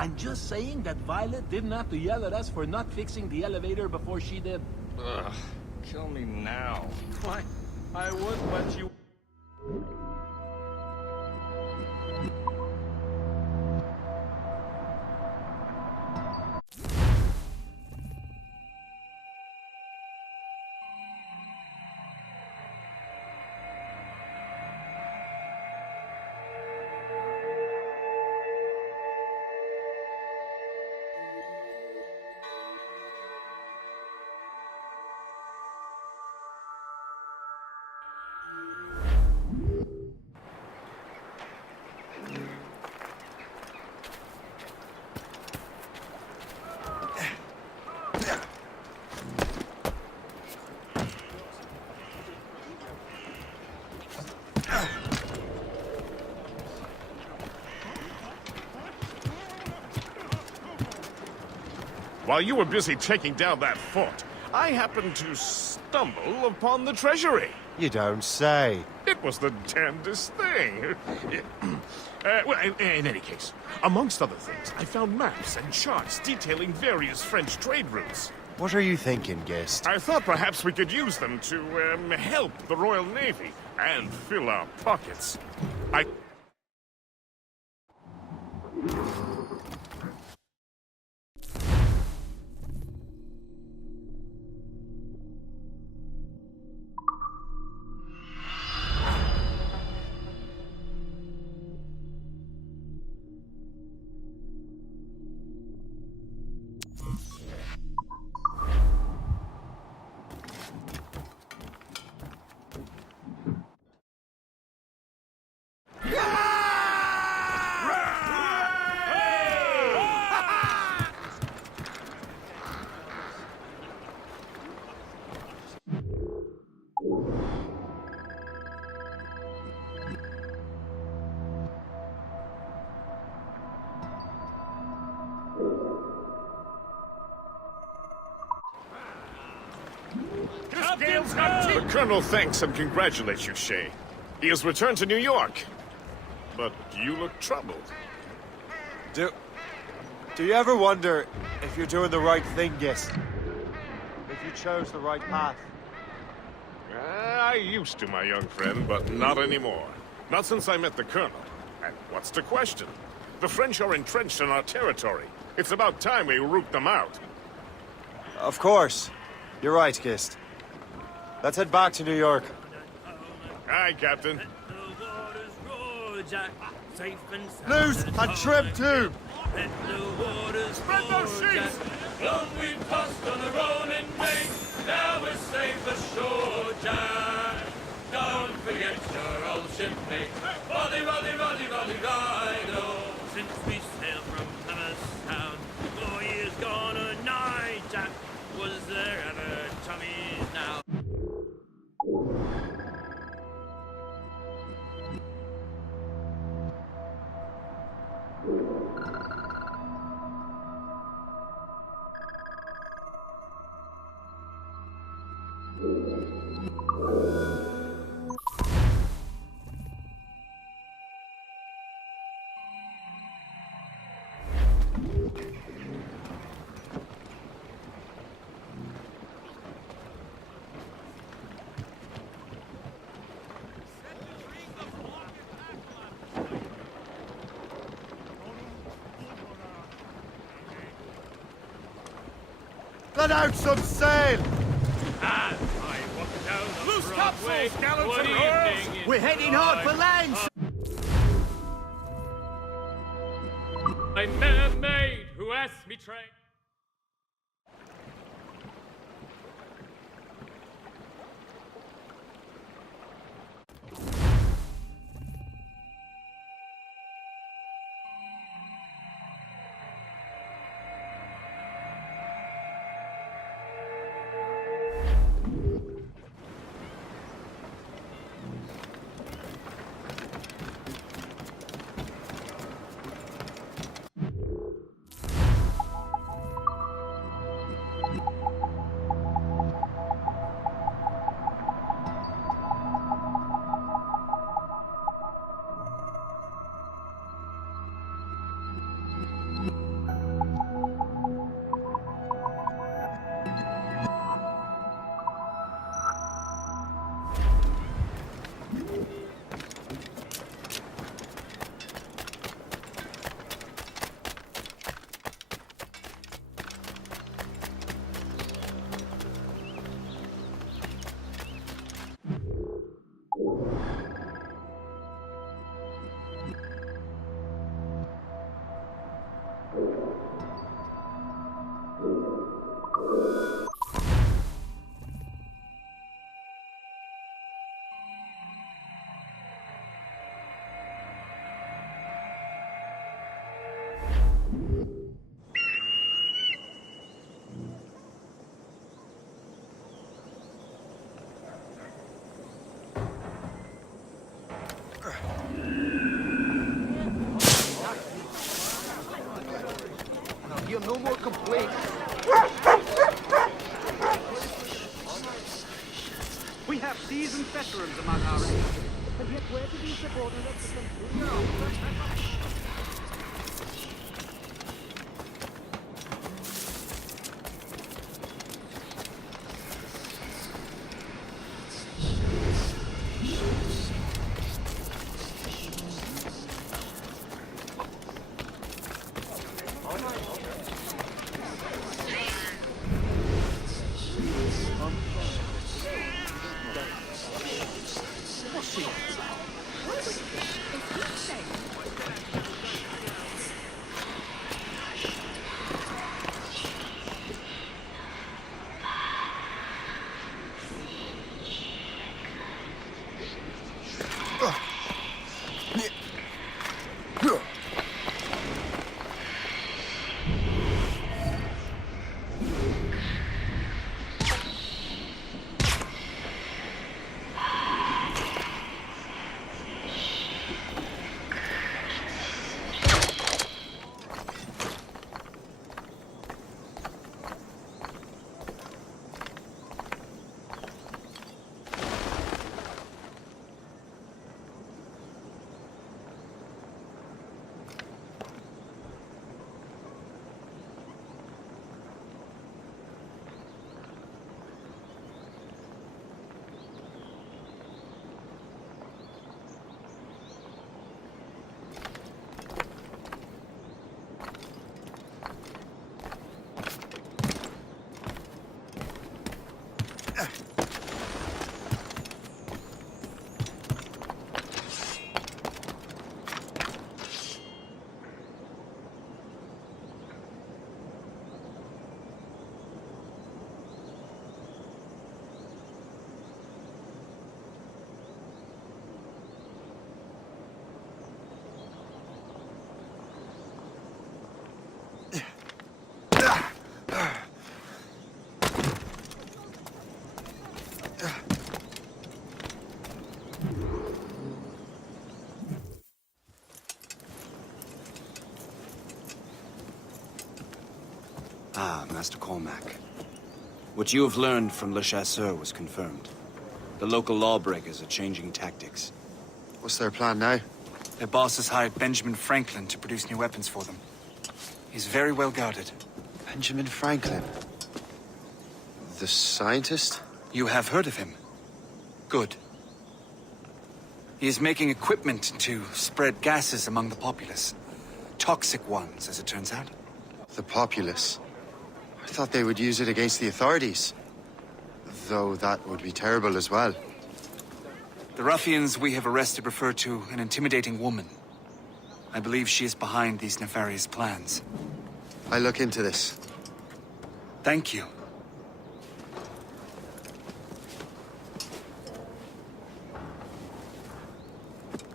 I'm just saying that Violet didn't have to yell at us for not fixing the elevator before she did. Ugh, kill me now. Why? I would, but you... While you were busy taking down that fort, I happened to stumble upon the treasury. You don't say. It was the damnedest thing. Well, in any case, amongst other things, I found maps and charts detailing various French trade routes. What are you thinking, Guest? I thought perhaps we could use them to help the Royal Navy and fill our pockets. The Colonel thanks and congratulates you, Shay. He has returned to New York. But you look troubled. Do you ever wonder if you're doing the right thing, Guest? If you chose the right path? I used to, my young friend, but not anymore. Not since I met the Colonel. And what's the question? The French are entrenched in our territory. It's about time we root them out. Of course. You're right, Guest. Let's head back to New York. Aye, Captain. Loose and trim too! Spread those sheets! Long we've tossed on the rolling main, now we're safe ashore, Jack. Don't forget your old shipmate, Roddy, Roddy, Roddy, Roddy, Rido. Since we sailed from Plymouth Town, 4 years gone a night, Jack. Was there ever chummies now? Let out some sail! As I walk down the Loose Broadway, topsails, gallants one and royals! evening in We're heading hard for land! I met a maid who asked me train. We have seasoned veterans among our ranks, and yet where to be subordinate to some... Ah, Master Cormac. What you have learned from Le Chasseur was confirmed. The local lawbreakers are changing tactics. What's their plan now? Their boss has hired Benjamin Franklin to produce new weapons for them. He's very well guarded. Benjamin Franklin? The scientist? You have heard of him? Good. He is making equipment to spread gases among the populace. Toxic ones, as it turns out. The populace? I thought they would use it against the authorities. Though that would be terrible as well. The ruffians we have arrested refer to an intimidating woman. I believe she is behind these nefarious plans. I'll look into this. Thank you.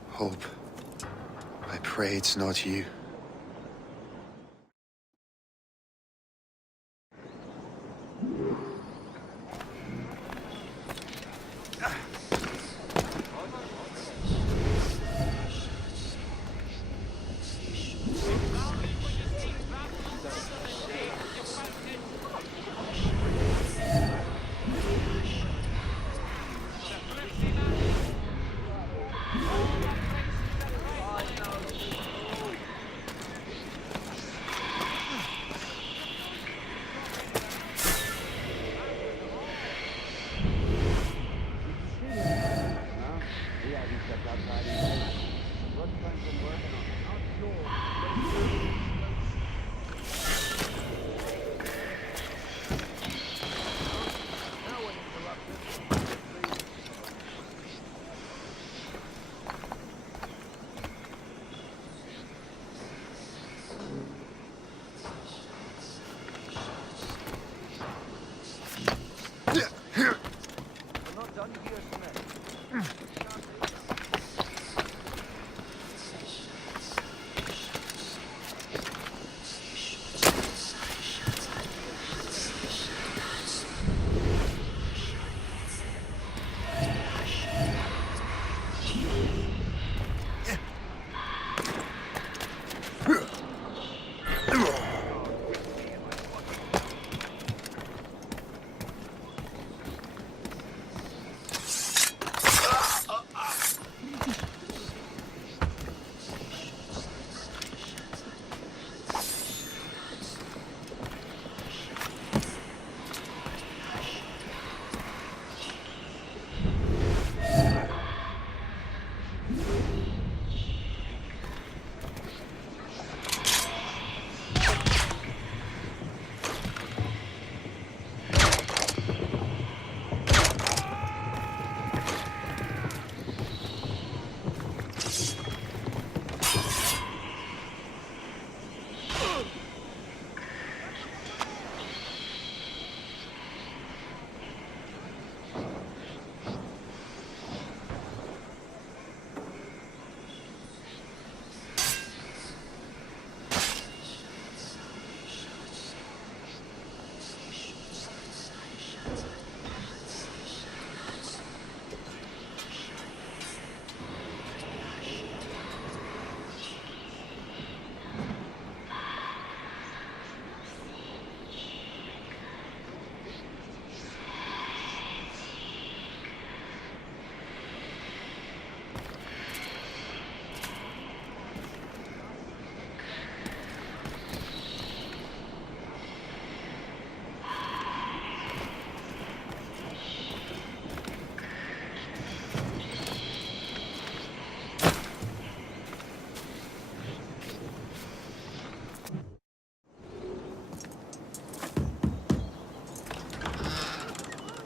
Hope. I pray it's not you.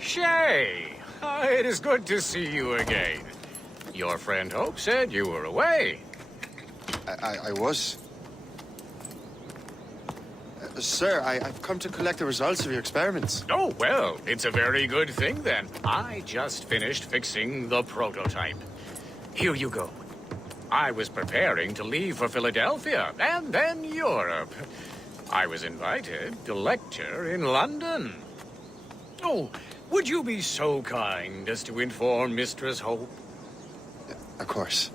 Shay! It is good to see you again. Your friend Hope said you were away. I was. Sir, I've come to collect the results of your experiments. Oh, well, it's a very good thing then. I just finished fixing the prototype. Here you go. I was preparing to leave for Philadelphia and then Europe. I was invited to lecture in London. Oh, would you be so kind as to inform Mistress Hope? Of course.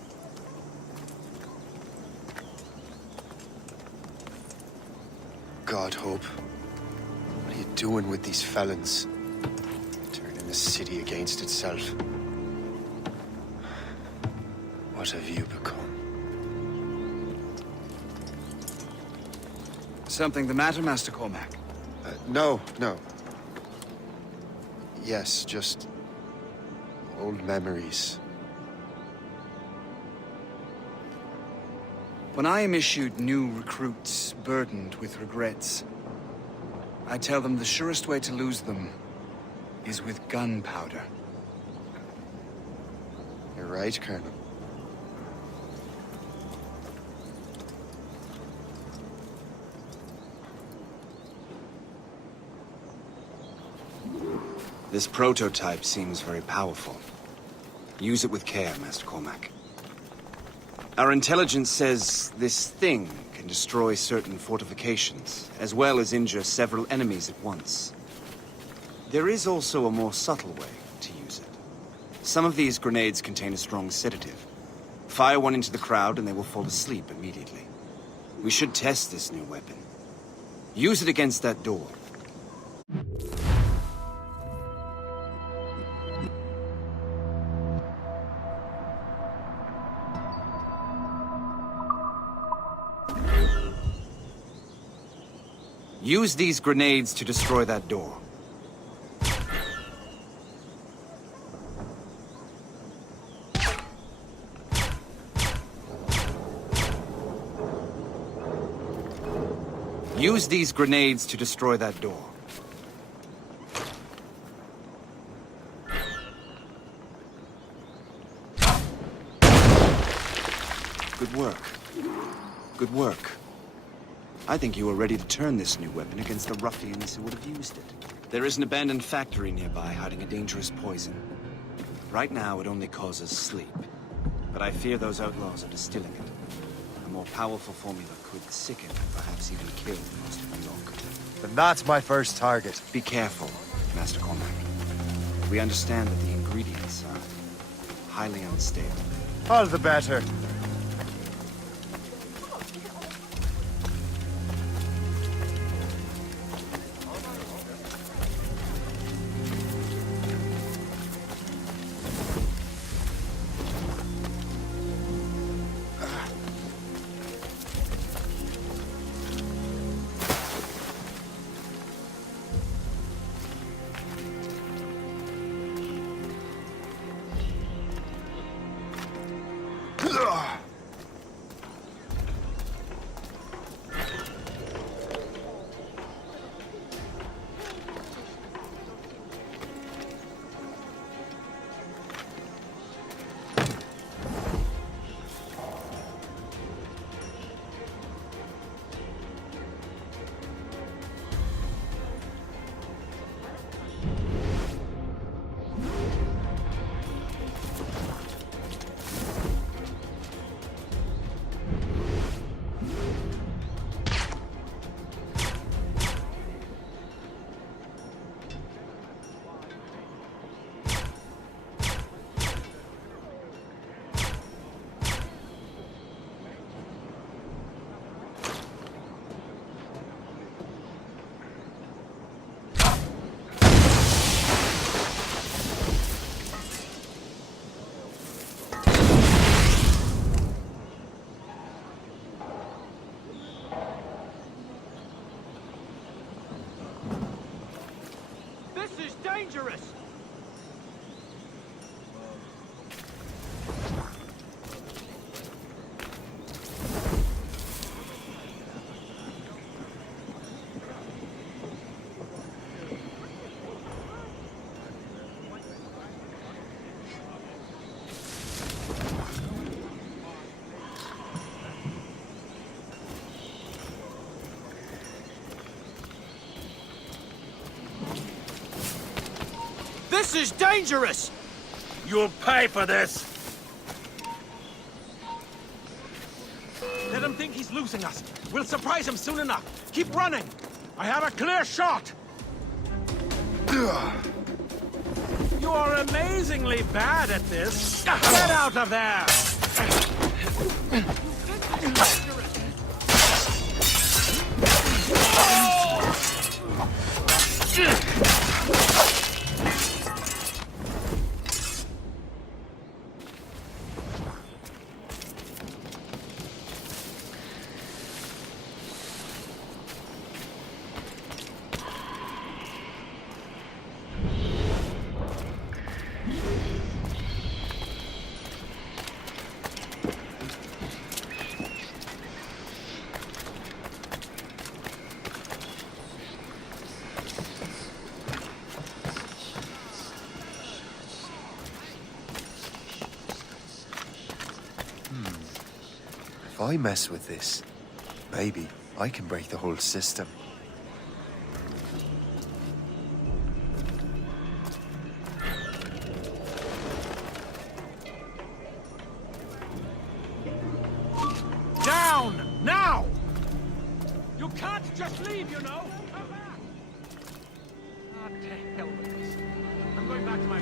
God, Hope. What are you doing with these felons? Turning the city against itself. What have you become? Something the matter, Master Cormac? No. Yes, just old memories. When I am issued new recruits burdened with regrets, I tell them the surest way to lose them is with gunpowder. You're right, Colonel. This prototype seems very powerful. Use it with care, Master Cormac. Our intelligence says this thing can destroy certain fortifications, as well as injure several enemies at once. There is also a more subtle way to use it. Some of these grenades contain a strong sedative. Fire one into the crowd and they will fall asleep immediately. We should test this new weapon. Use it against that door. Use these grenades to destroy that door. Use these grenades to destroy that door. Good work. Good work. I think you are ready to turn this new weapon against the ruffians who would have used it. There is an abandoned factory nearby hiding a dangerous poison. Right now, it only causes sleep. But I fear those outlaws are distilling it. A more powerful formula could sicken and perhaps even kill most of New York. Then that's my first target. Be careful, Master Cormac. We understand that the ingredients are highly unstable. All the better. This is dangerous! This is dangerous! You'll pay for this! Let him think he's losing us. We'll surprise him soon enough. Keep running. I have a clear shot. You are amazingly bad at this. Get out of there! If I mess with this, maybe I can break the whole system. Down! Now! You can't just leave, you know! Come back! Ah, to hell with this. I'm going back to my...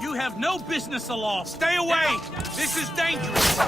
You have no business aloft. Stay away! This is dangerous!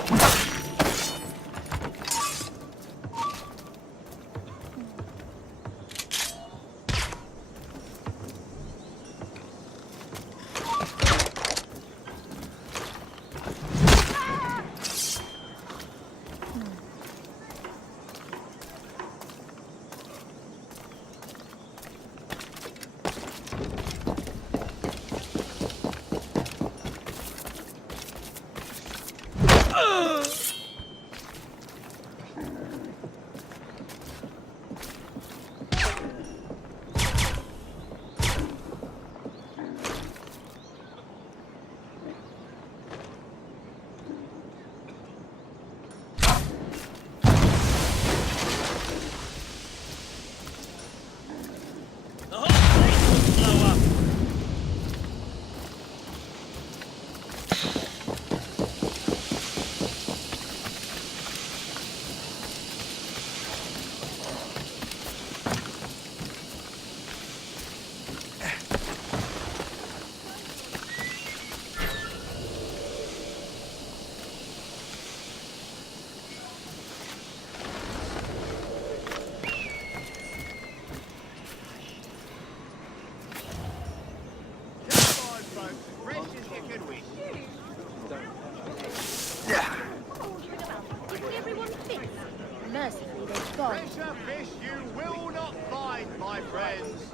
Mercifully, they've gone. Treasure fish you will not find, my friends.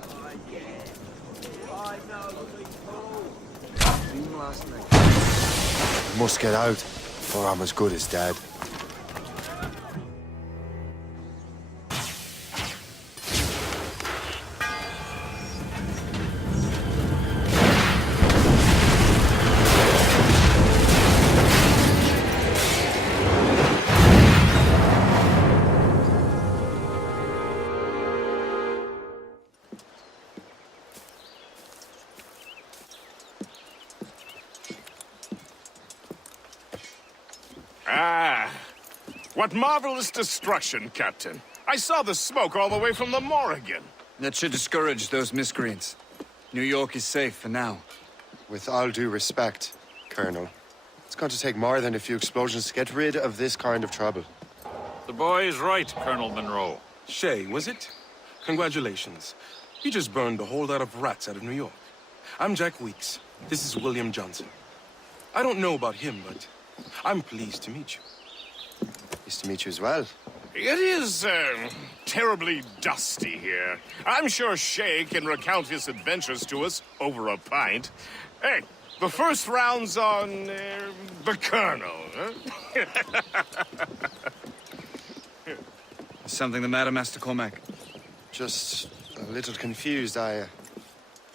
I must get out, or I'm as good as dead. Ah, what marvelous destruction, Captain. I saw the smoke all the way from the Morrigan. That should discourage those miscreants. New York is safe for now. With all due respect, Colonel, it's going to take more than a few explosions to get rid of this kind of trouble. The boy is right, Colonel Monroe. Shay, was it? Congratulations. You just burned a whole lot of rats out of New York. I'm Jack Weeks. This is William Johnson. I don't know about him, but I'm pleased to meet you. Nice to meet you as well. It is, terribly dusty here. I'm sure Shay can recount his adventures to us over a pint. Hey, the first round's on, the Colonel, huh? Something the matter, Master Cormac? Just a little confused. I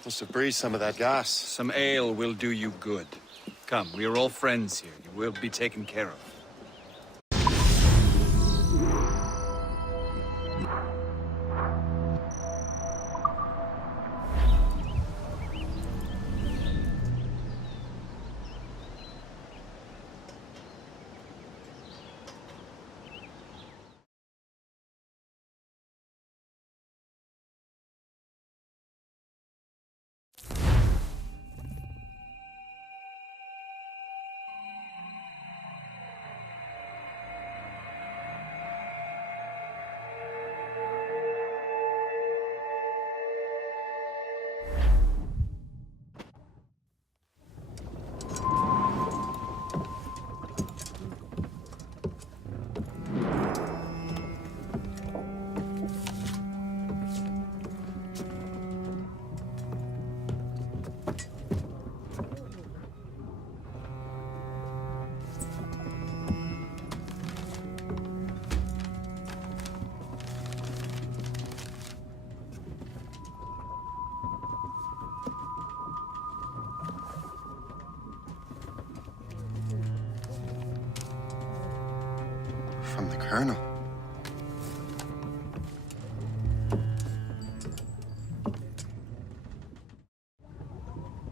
must have breathed some of that gas. Some ale will do you good. Come, we are all friends here. You will be taken care of. From the Colonel.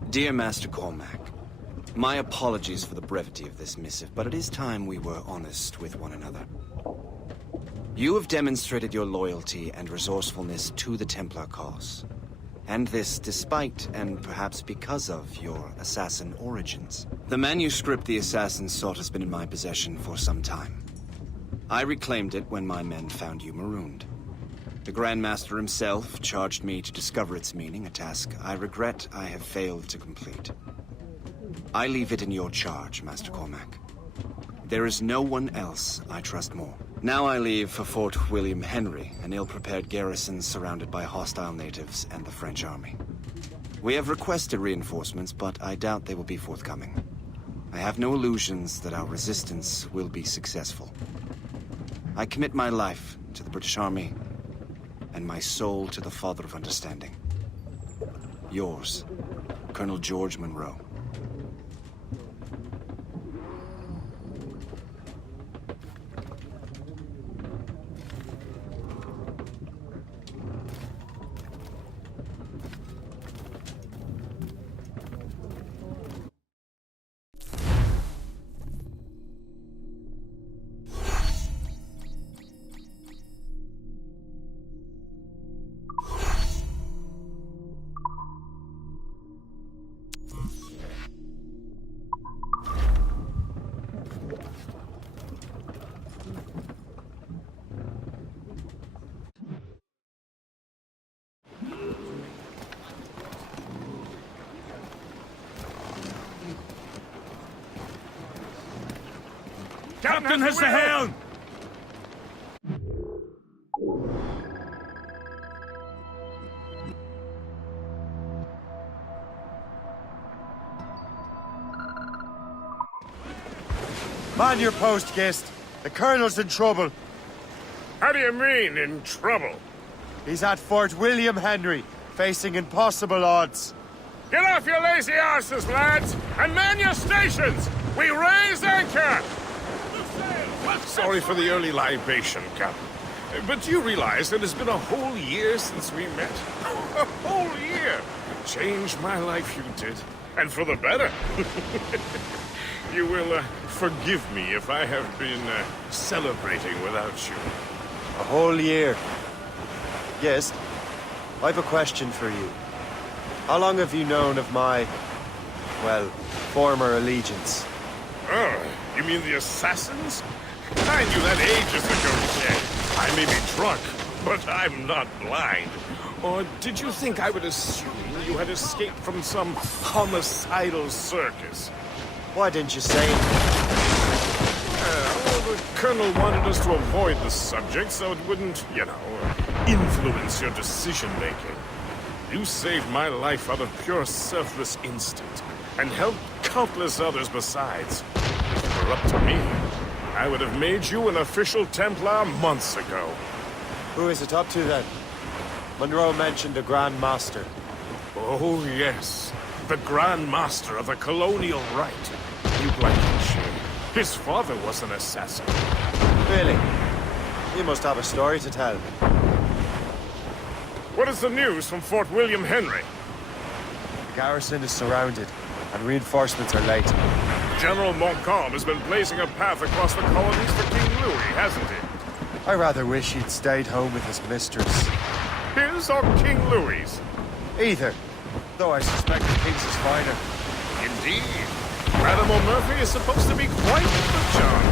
Dear Master Cormac, my apologies for the brevity of this missive, but it is time we were honest with one another. You have demonstrated your loyalty and resourcefulness to the Templar cause. And this despite, and perhaps because of, your assassin origins. The manuscript the assassin sought has been in my possession for some time. I reclaimed it when my men found you marooned. The Grand Master himself charged me to discover its meaning, a task I regret I have failed to complete. I leave it in your charge, Master Cormac. There is no one else I trust more. Now I leave for Fort William Henry, an ill-prepared garrison surrounded by hostile natives and the French army. We have requested reinforcements, but I doubt they will be forthcoming. I have no illusions that our resistance will be successful. I commit my life to the British Army, and my soul to the Father of Understanding. Yours, Colonel George Monroe. Captain has the helm! Man your post, Gist. The Colonel's in trouble. How do you mean, in trouble? He's at Fort William Henry, facing impossible odds. Get off your lazy arses, lads, and man your stations! We raise anchor! Sorry for the early libation, Captain. But you realize that it's been a whole year since we met? A whole year! Changed my life, you did. And for the better. You will forgive me if I have been celebrating without you. A whole year. Yes, I've a question for you. How long have you known of my, well, former allegiance? Oh, you mean the assassins? I knew that ages ago, Ted. I may be drunk, but I'm not blind. Or did you think I would assume you had escaped from some homicidal circus? Why didn't you say it? Well, the Colonel wanted us to avoid the subject so it wouldn't, influence your decision-making. You saved my life out of pure selfless instinct, and helped countless others besides. If it were up to me, I would have made you an official Templar months ago. Who is it up to then? Monroe mentioned the Grand Master. Oh, yes. The Grand Master of the Colonial Rite. You Blankenshire. His father was an assassin. Really? You must have a story to tell. What is the news from Fort William Henry? The garrison is surrounded, and reinforcements are late. General Montcalm has been blazing a path across the colonies for King Louis, hasn't he? I rather wish he'd stayed home with his mistress. His or King Louis's? Either. Though I suspect the king's is finer. Indeed. Madame O'Murphy is supposed to be quite the charm.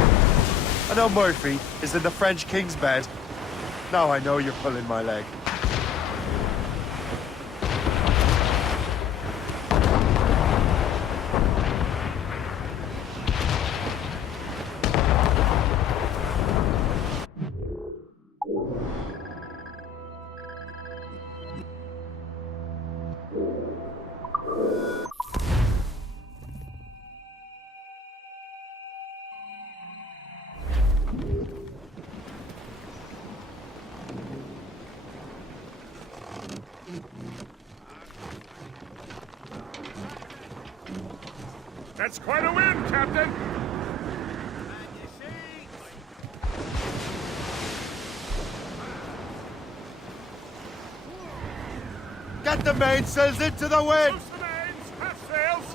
I know Murphy is in the French king's bed. Now I know you're pulling my leg. That's quite a win, Captain! Get the mainsails into the wind! Close the mains! Half sails!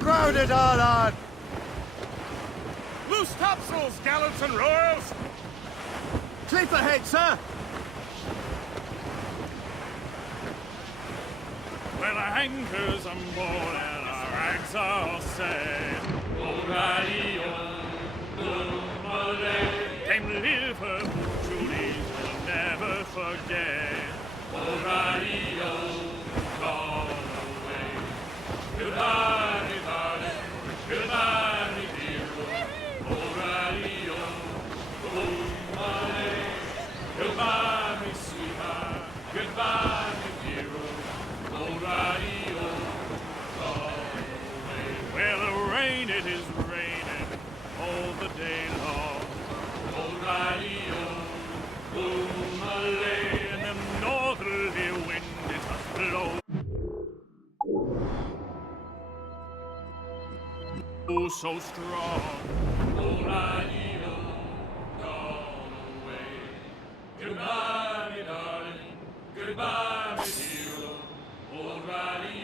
Crowd it all on! Loose topsails, gallants and royals! Cliff ahead, sir! Well, our anchors on board and our rags are set. Came Liverpool, Julie will never forget. Gone away. Goodbye, me darling. Goodbye, me dear. O'Reilly, goodbye, me sweetheart. Goodbye, me dear. O'Reilly, gone away. Well, rain, it is raining all the day long. O'Reilly, and them northerly wind it has blown. Oh, so strong. O'Reilly, gone away. Goodbye, me darling. Goodbye, me hero. O'Reilly,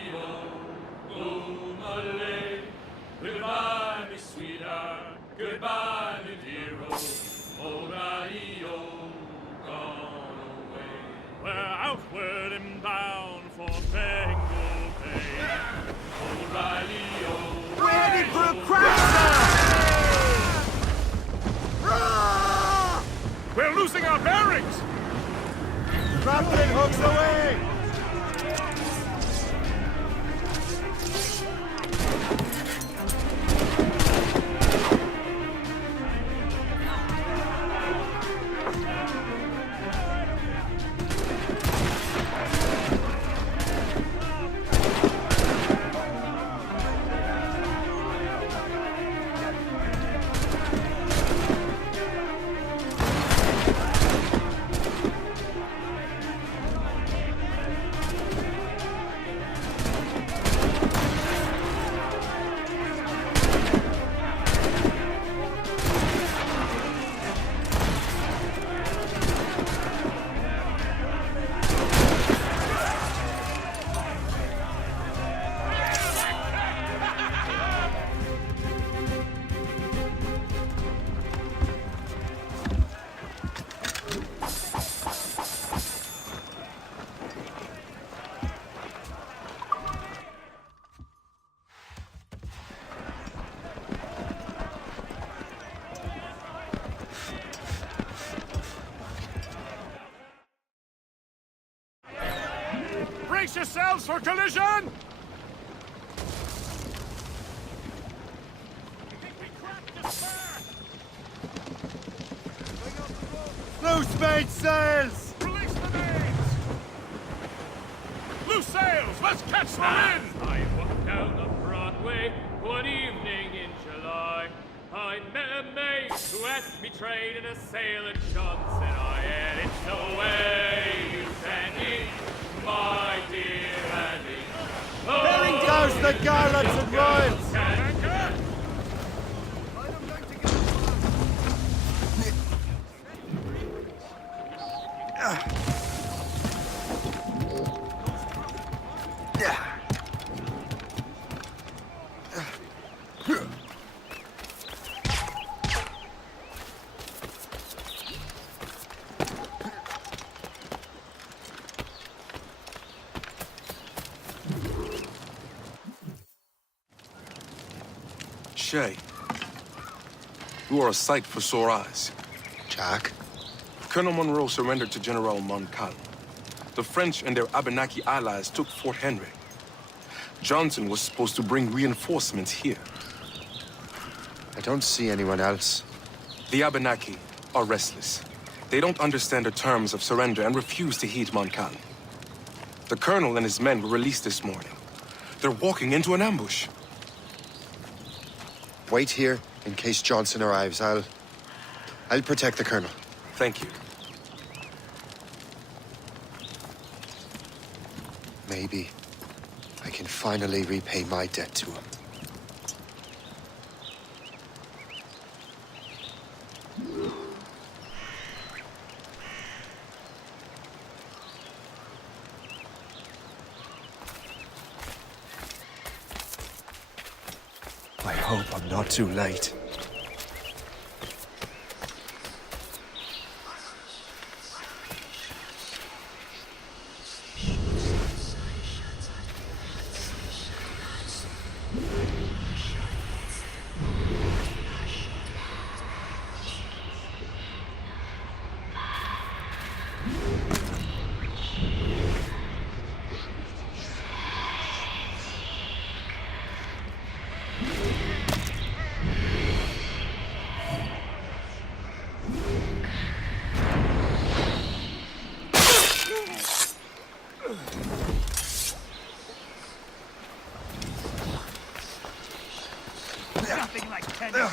oh, my lady. Goodbye, me sweetheart. Goodbye, me dear. O'Reilly, gone away. We're outward and bound for Bengal Bay. O'Reilly, Ready for a crash! We're losing our bearings! Grappling hooks away! Brace yourselves for collision! Loose mainsails! Release the mains! Loose sails! Let's catch the wind! I walked down the Broadway one evening in July. I met a mate who asked me trade in a sail at Johnson. I had it no way, you Sandy, my dear Andy. Oh, Douse the gallants and royals! Shay, you are a sight for sore eyes. Jack? Colonel Monroe surrendered to General Montcalm. The French and their Abenaki allies took Fort Henry. Johnson was supposed to bring reinforcements here. I don't see anyone else. The Abenaki are restless. They don't understand the terms of surrender and refuse to heed Montcalm. The colonel and his men were released this morning. They're walking into an ambush. Wait here in case Johnson arrives. I'll protect the colonel. Thank you. Maybe I can finally repay my debt to him. I hope I'm not too late. Nothing like tennis.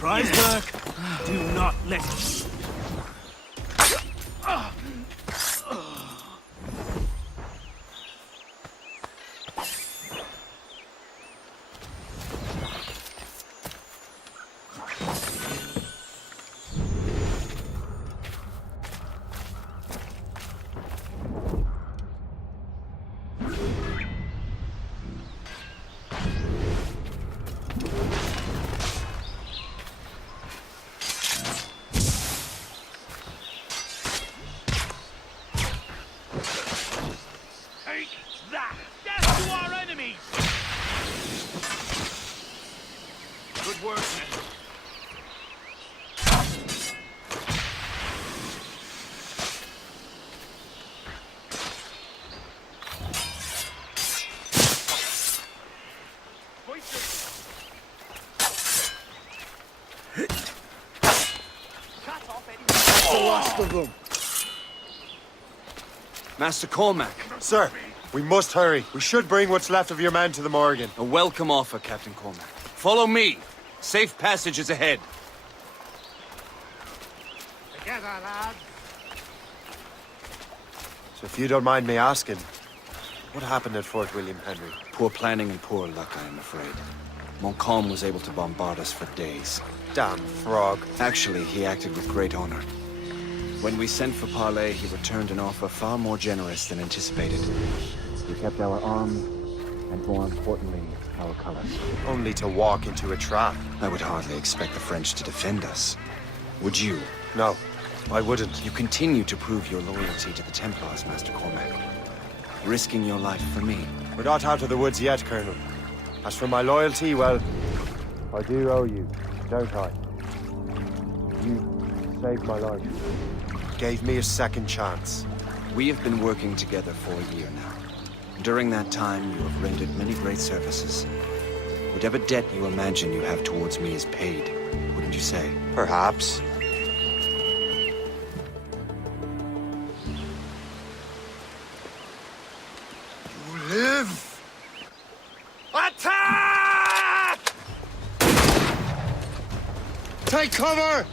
Reisberg, do not let it. Good work, men. Master Cormac. Sir, we must hurry. We should bring what's left of your men to the Morgan. A welcome offer, Captain Cormac. Follow me. Safe passage is ahead. Together, lads. So if you don't mind me asking, what happened at Fort William Henry? Poor planning and poor luck, I am afraid. Montcalm was able to bombard us for days. Damn frog. Actually, he acted with great honor. When we sent for parley, he returned an offer far more generous than anticipated. He kept our arms, and more importantly, our colors. Only to walk into a trap. I would hardly expect the French to defend us. Would you? No, I wouldn't. You continue to prove your loyalty to the Templars, Master Cormac. Risking your life for me. We're not out of the woods yet, Colonel. As for my loyalty, well, I do owe you, don't I? You saved my life. Gave me a second chance. We have been working together for a year now. During that time, you have rendered many great services. Whatever debt you imagine you have towards me is paid, wouldn't you say? Perhaps. You live! Attack! Take cover!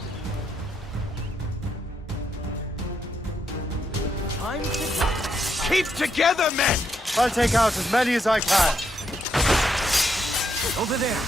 Keep together, men! I'll take out as many as I can. Over there.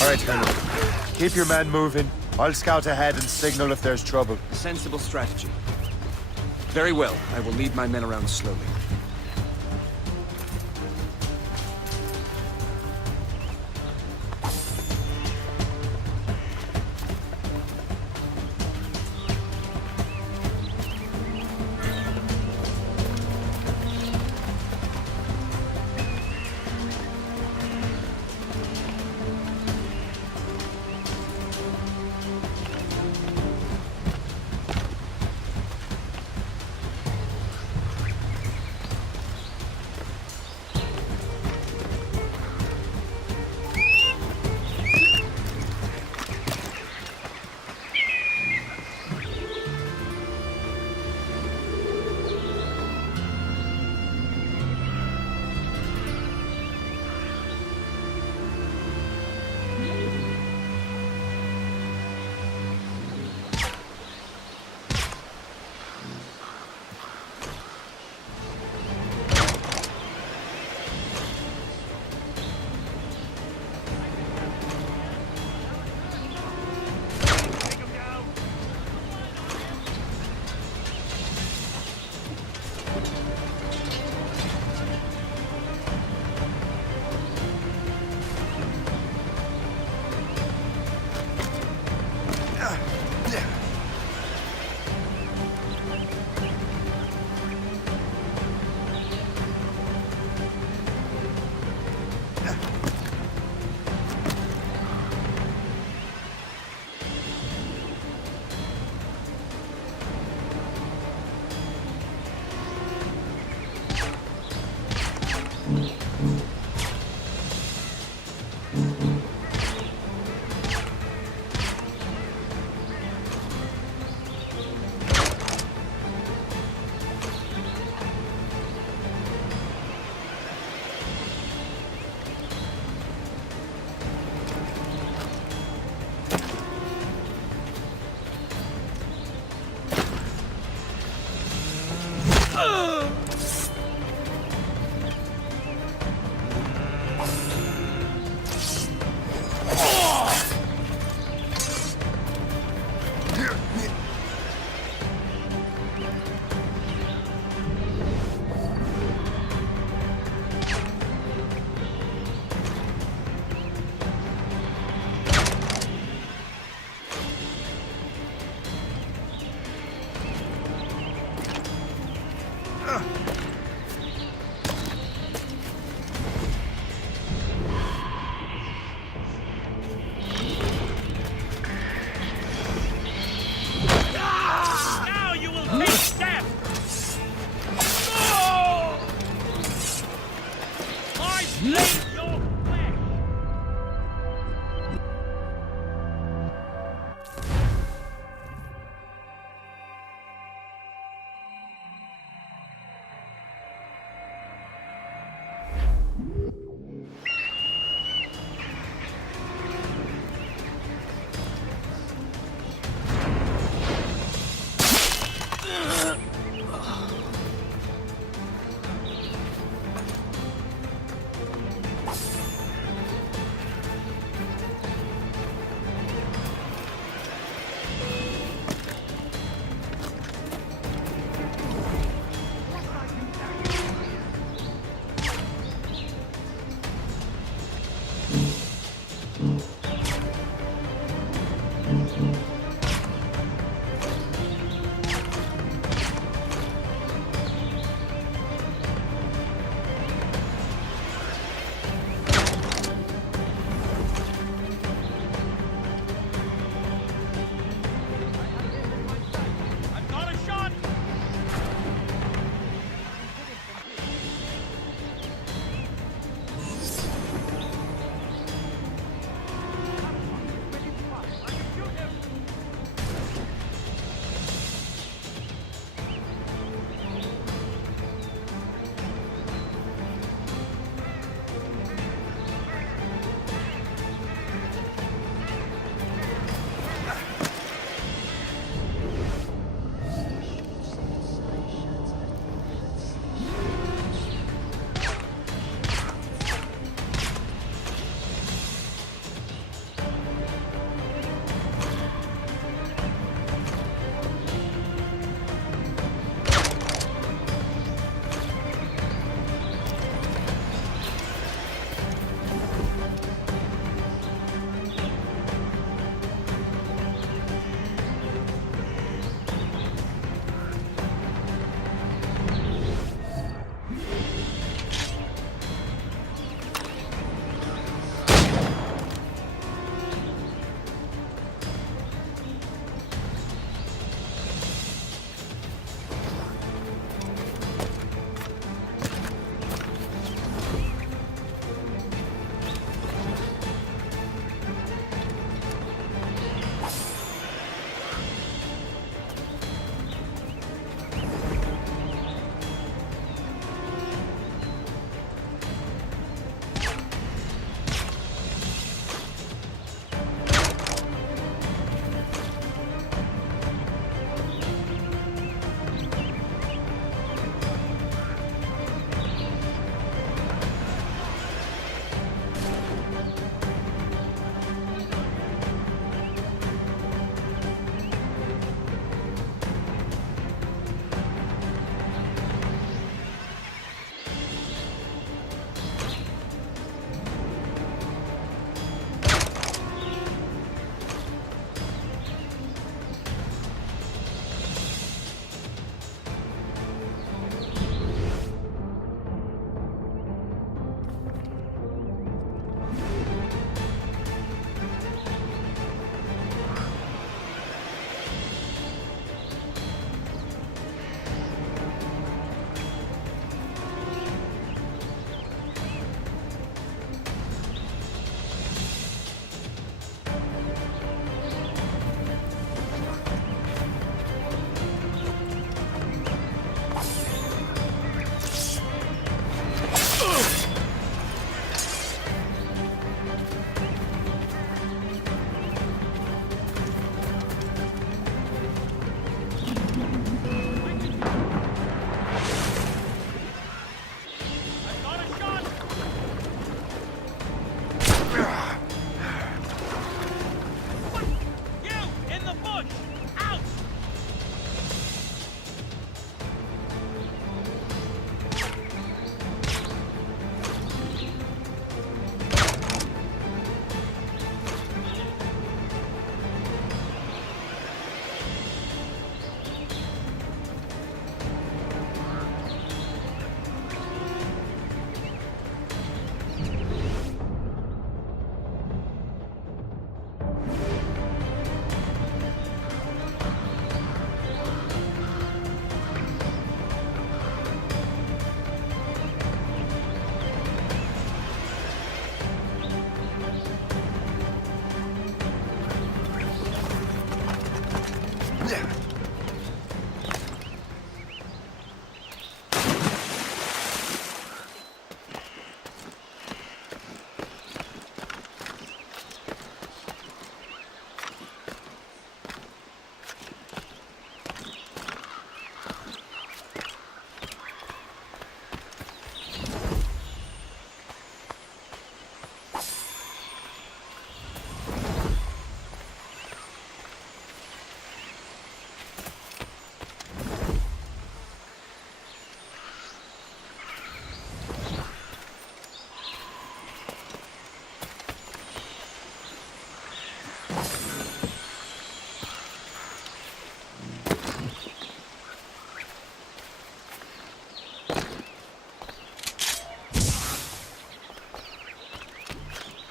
All right, Colonel. Keep your men moving. I'll scout ahead and signal if there's trouble. Sensible strategy. Very well. I will lead my men around slowly.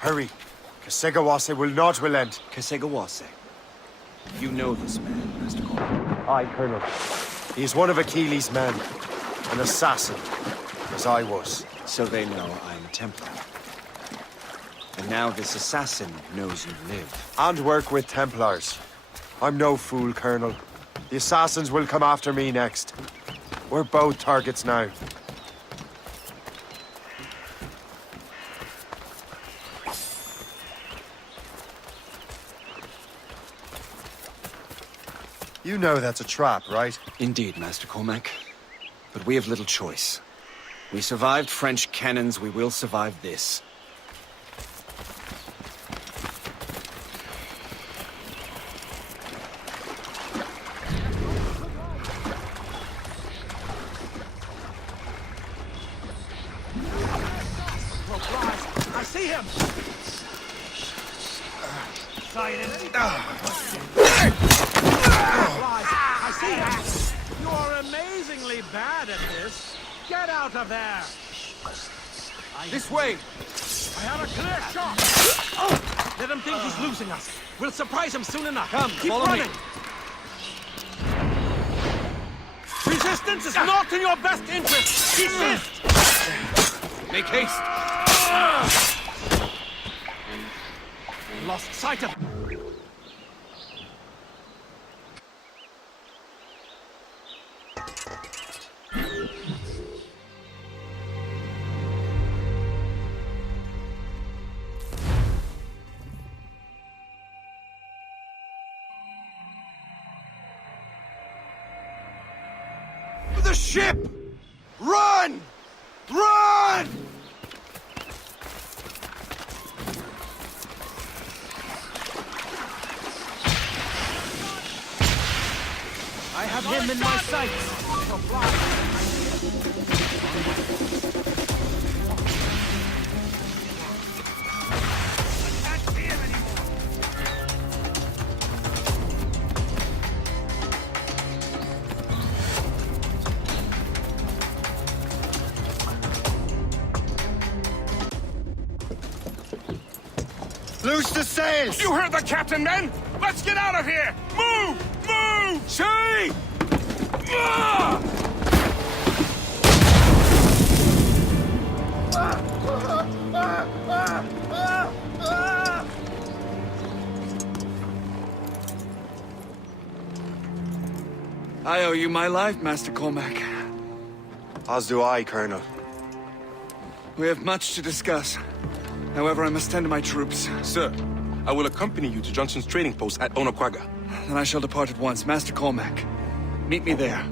Hurry. Kasegawase will not relent. Kasegawase. You know this man, Master Cormac. Aye, Colonel. He is one of Achilles' men. An assassin, as I was. So they know I'm a Templar. And now this assassin knows you live. And work with Templars. I'm no fool, Colonel. The assassins will come after me next. We're both targets now. You know that's a trap, right? Indeed, Master Cormac. But we have little choice. We survived French cannons, we will survive this. I see him! I see him! You are amazingly bad at this. Get out of there! This way! I have a clear shot! Let him think he's losing us. We'll surprise him soon enough. Come, keep running! Resistance is not in your best interest! Desist! Make haste! Lost sight of... The ship! Run! Run! I have him in my sights! Loose the sails! You heard the captain, men! Let's get out of here! Move! Move! See! I owe you my life, Master Cormac. As do I, Colonel. We have much to discuss. However, I must tend to my troops. Sir, I will accompany you to Johnson's trading post at Onokwaga. Then I shall depart at once. Master Cormac, meet me there.